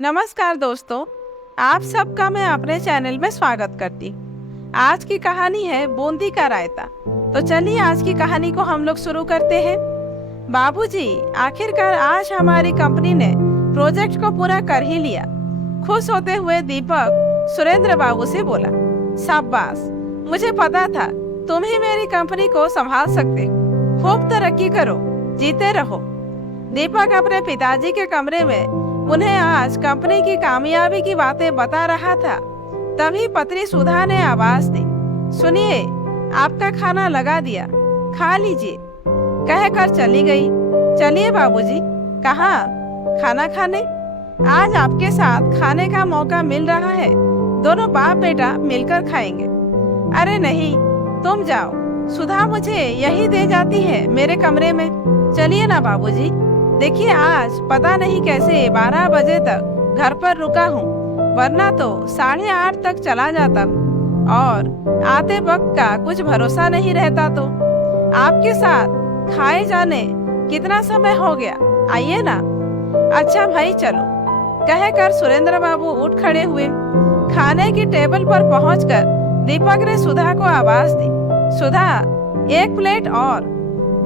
नमस्कार दोस्तों, आप सबका मैं अपने चैनल में स्वागत करती। आज की कहानी है बूंदी का रायता। तो चलिए आज की कहानी को हम लोग शुरू करते हैं। बाबूजी, आखिरकार आज हमारी कंपनी ने प्रोजेक्ट को पूरा कर ही लिया। खुश होते हुए दीपक सुरेंद्र बाबू से बोला, शाबाश, मुझे पता था तुम ही मेरी कंपनी को संभाल सकते। खूब तरक्की करो, जीते रहो। दीपक अपने पिताजी के कमरे में उन्हें आज कंपनी की कामयाबी की बातें बता रहा था। तभी पत्नी सुधा ने आवाज दी, सुनिए, आपका खाना लगा दिया, खा लीजिए। कहकर चली गई। चलिए बाबूजी। कहाँ? खाना खाने? आज आपके साथ खाने का मौका मिल रहा है। दोनों बाप बेटा मिलकर खाएंगे। अरे नहीं, तुम जाओ, सुधा मुझे यही दे जाती है मेरे कमरे में। चलिए ना बाबूजी। देखिए, आज पता नहीं कैसे 12 बजे तक घर पर रुका हूँ, वरना तो 8:30 तक चला जाता और आते वक्त का कुछ भरोसा नहीं रहता। तो आपके साथ खाए जाने कितना समय हो गया, आइए ना। अच्छा भाई चलो, कहकर सुरेंद्र बाबू उठ खड़े हुए। खाने की टेबल पर पहुंचकर दीपक ने सुधा को आवाज दी, सुधा, एक प्लेट और।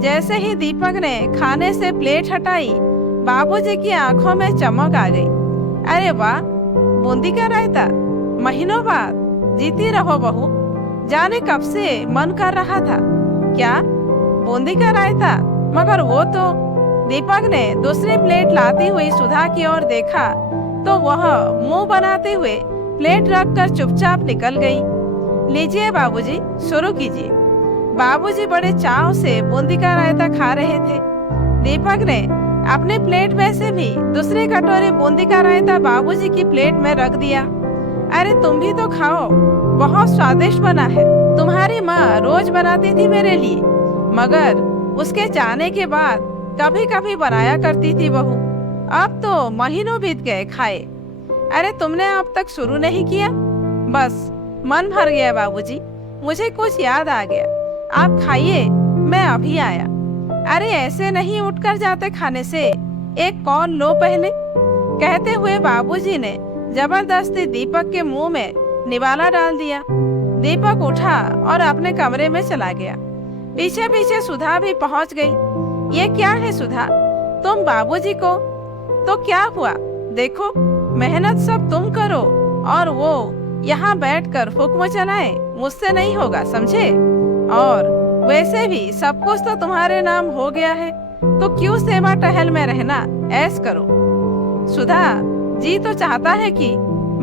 जैसे ही दीपक ने खाने से प्लेट हटाई, बाबूजी की आंखों में चमक आ गई। अरे वाह, बूंदी का रायता, महीनों बाद। जीती रहो बहू। जाने कब से मन कर रहा था। क्या? बूंदी का रायता? मगर वो तो। दीपक ने दूसरी प्लेट लाती हुई सुधा की ओर देखा तो वह मुंह बनाते हुए प्लेट रखकर चुपचाप निकल गई। लीजिए बाबूजी, शुरू कीजिए। बाबूजी बड़े चाव से बूंदी का रायता खा रहे थे। दीपक ने अपने प्लेट में से भी दूसरी कटोरी बूंदी का रायता बाबूजी की प्लेट में रख दिया। अरे तुम भी तो खाओ, बहुत स्वादिष्ट बना है। तुम्हारी माँ रोज बनाती थी मेरे लिए, मगर उसके जाने के बाद कभी कभी बनाया करती थी बहू। अब तो महीनों बीत गए खाए। अरे तुमने अब तक शुरू नहीं किया? बस मन भर गया बाबूजी, मुझे कुछ याद आ गया। आप खाइए, मैं अभी आया। अरे ऐसे नहीं उठकर जाते खाने से, एक कौन लो पहले। कहते हुए बाबूजी ने जबरदस्ती दीपक के मुंह में निवाला डाल दिया। दीपक उठा और अपने कमरे में चला गया। पीछे पीछे सुधा भी पहुंच गई। ये क्या है सुधा, तुम बाबूजी को? तो क्या हुआ, देखो, मेहनत सब तुम करो और वो यहाँ बैठकर हुक्म चलाए, मुझसे नहीं होगा, समझे? और वैसे भी सब कुछ तो तुम्हारे नाम हो गया है, तो क्यों सेवा टहल में रहना, ऐस करो। सुधा, जी तो चाहता है कि,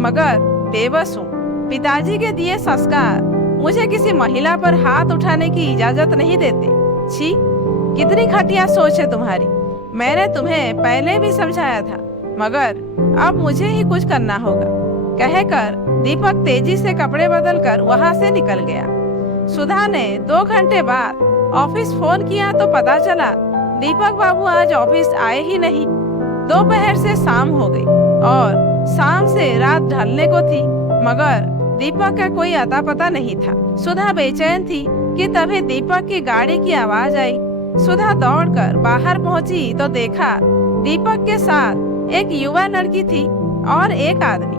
मगर बेबस हूँ। पिताजी के दिए संस्कार मुझे किसी महिला पर हाथ उठाने की इजाजत नहीं देते। छी, कितनी घटिया सोच है तुम्हारी। मैंने तुम्हें पहले भी समझाया था, मगर अब मुझे ही कुछ करना होगा। कहकर दीपक तेजी से कपड़े बदलकर वहां से निकल गया। सुधा ने 2 घंटे बाद ऑफिस फोन किया तो पता चला दीपक बाबू आज ऑफिस आए ही नहीं। दोपहर से शाम हो गई और शाम से रात ढलने को थी, मगर दीपक का कोई अता पता नहीं था। सुधा बेचैन थी कि तभी दीपक की गाड़ी की आवाज आई। सुधा दौड़कर बाहर पहुंची तो देखा दीपक के साथ एक युवा लड़की थी और एक आदमी।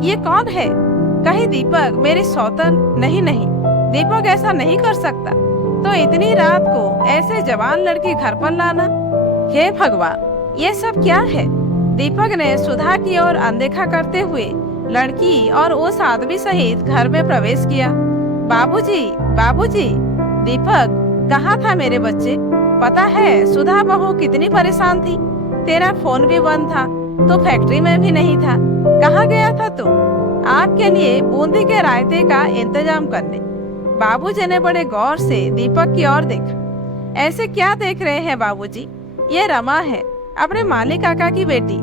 ये कौन है? कहीं दीपक मेरी सौतन? नहीं नहीं, दीपक ऐसा नहीं कर सकता। तो इतनी रात को ऐसे जवान लड़की घर पर लाना? हे भगवान, ये सब क्या है? दीपक ने सुधा की ओर अनदेखा करते हुए लड़की और उस आदमी सहित घर में प्रवेश किया। बाबूजी, बाबूजी। दीपक, कहाँ था मेरे बच्चे? पता है सुधा बहू कितनी परेशान थी। तेरा फोन भी बंद था, तो फैक्ट्री में भी नहीं था। कहाँ गया था तू? आपके लिए बूंदी के रायते का इंतजाम करने। बाबूजी ने बड़े गौर से दीपक की ओर देखा। ऐसे क्या देख रहे हैं बाबूजी? ये रमा है, अपने मालिक काका की बेटी,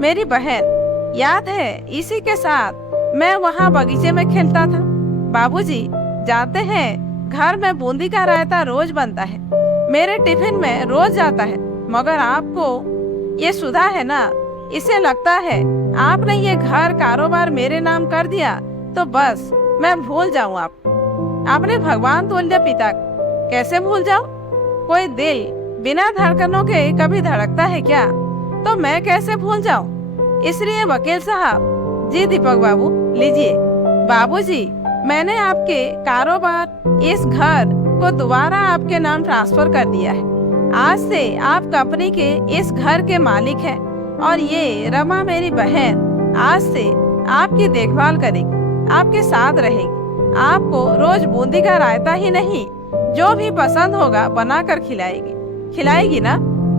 मेरी बहन। याद है, इसी के साथ मैं वहाँ बगीचे में खेलता था। बाबूजी, जानते हैं घर में बूंदी का रायता रोज बनता है, मेरे टिफिन में रोज जाता है, मगर आपको ये सुधा है ना, इसे लगता है आपने ये घर कारोबार मेरे नाम कर दिया तो बस मैं भूल जाऊं आपको। आपने भगवान तुल्य पिता कैसे भूल जाओ? कोई दिल बिना धड़कनों के कभी धड़कता है क्या? तो मैं कैसे भूल जाऊं? इसलिए वकील साहब। जी दीपक बाबू लीजिए। बाबूजी, मैंने आपके कारोबार इस घर को दोबारा आपके नाम ट्रांसफर कर दिया है। आज से आप कंपनी के इस घर के मालिक हैं और ये रमा मेरी बहन आज से आपकी देखभाल करेगी, आपके साथ रहेगी। आपको रोज बूंदी का रायता ही नहीं, जो भी पसंद होगा बनाकर खिलाएगी ना?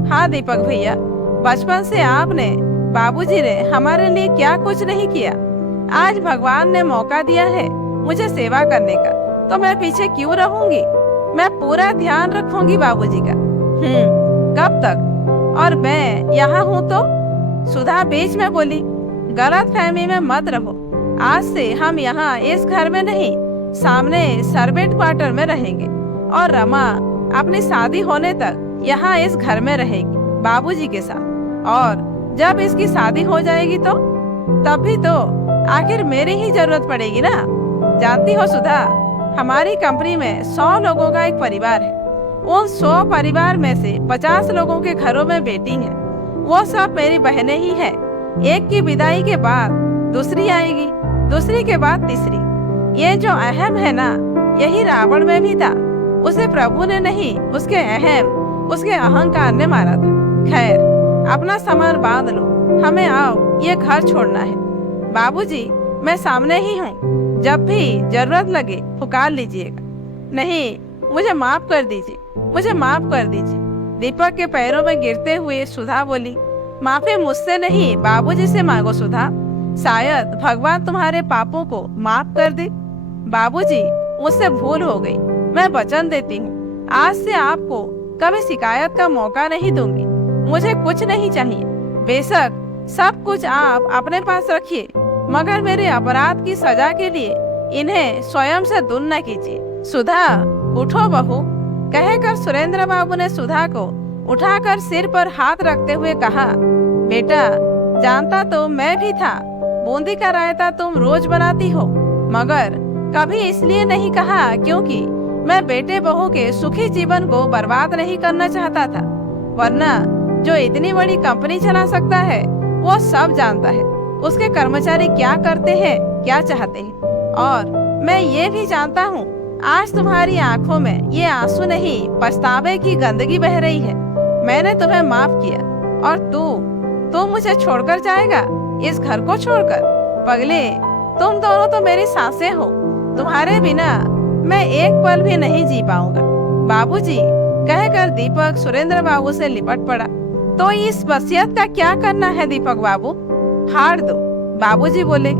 हाँ दीपक भैया, बचपन से आपने बाबूजी ने हमारे लिए क्या कुछ नहीं किया। आज भगवान ने मौका दिया है मुझे सेवा करने का, तो मैं पीछे क्यों रहूंगी? मैं पूरा ध्यान रखूंगी बाबूजी का। कब तक? और मैं यहाँ हूँ तो? सुधा बीच में बोली। गलत फहमी में मत रहो। आज से हम यहाँ इस घर में नहीं, सामने सर्वेंट क्वार्टर में रहेंगे और रमा अपनी शादी होने तक यहाँ इस घर में रहेगी बाबूजी के साथ। और जब इसकी शादी हो जाएगी तो तब भी तो आखिर मेरी ही जरूरत पड़ेगी ना। जानती हो सुधा, हमारी कंपनी में 100 लोगों का एक परिवार है। उन 100 परिवार में से 50 लोगों के घरों में बेटी है। वो सब मेरी बहनें ही है। एक की विदाई के बाद दूसरी आएगी, दूसरी के बाद तीसरी। ये जो अहम है ना, यही रावण में भी था। उसे प्रभु ने नहीं, उसके अहंकार ने मारा था। खैर, अपना सामान बांध लो, हमें आओ, ये घर छोड़ना है। बाबूजी, मैं सामने ही हूँ, जब भी जरूरत लगे पुकार लीजिएगा। नहीं, मुझे माफ कर दीजिए, मुझे माफ कर दीजिए। दीपक के पैरों में गिरते हुए सुधा बोली। माफी मुझसे नहीं, बाबूजी से मांगो सुधा। शायद भगवान तुम्हारे पापों को माफ कर दे। बाबूजी, मुझसे भूल हो गई। मैं वचन देती हूँ, आज से आपको कभी शिकायत का मौका नहीं दूंगी। मुझे कुछ नहीं चाहिए। बेशक सब कुछ आप अपने पास रखिए, मगर मेरे अपराध की सजा के लिए इन्हें स्वयं से दूर न कीजिए। सुधा, उठो बहू, कहकर सुरेंद्र बाबू ने सुधा को उठाकर सिर पर हाथ रखते हुए कहा, बेटा, जानता तो मैं भी था बूंदी का रायता तुम रोज बनाती हो, मगर कभी इसलिए नहीं कहा क्योंकि मैं बेटे बहू के सुखी जीवन को बर्बाद नहीं करना चाहता था। वरना जो इतनी बड़ी कंपनी चला सकता है वो सब जानता है उसके कर्मचारी क्या करते हैं, क्या चाहते हैं। और मैं ये भी जानता हूँ आज तुम्हारी आंखों में ये आंसू नहीं, पछतावे की गंदगी बह रही है। मैंने तुम्हें माफ किया और तू मुझे छोड़कर जाएगा, इस घर को छोड़कर? पगले, तुम दोनों तो मेरी सांसें हो। तुम्हारे बिना मैं एक पल भी नहीं जी पाऊंगा। बाबूजी, कहकर दीपक सुरेंद्र बाबू से लिपट पड़ा। तो इस वसीयत का क्या करना है दीपक बाबू? फाड़ दो, बाबूजी बोले।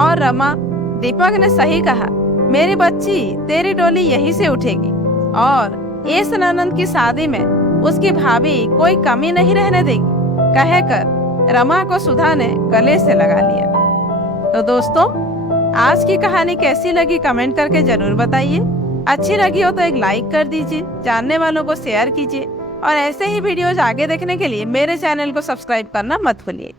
और रमा, दीपक ने सही कहा, मेरी बच्ची, तेरी डोली यहीं से उठेगी और इस ननद की शादी में उसकी भाभी कोई कमी नहीं रहने देगी, कहकर रमा को सुधा ने गले से लगा लिया। तो दोस्तों, आज की कहानी कैसी लगी कमेंट करके जरूर बताइए। अच्छी लगी हो तो एक लाइक कर दीजिए, जानने वालों को शेयर कीजिए और ऐसे ही वीडियोज आगे देखने के लिए मेरे चैनल को सब्सक्राइब करना मत भूलिए।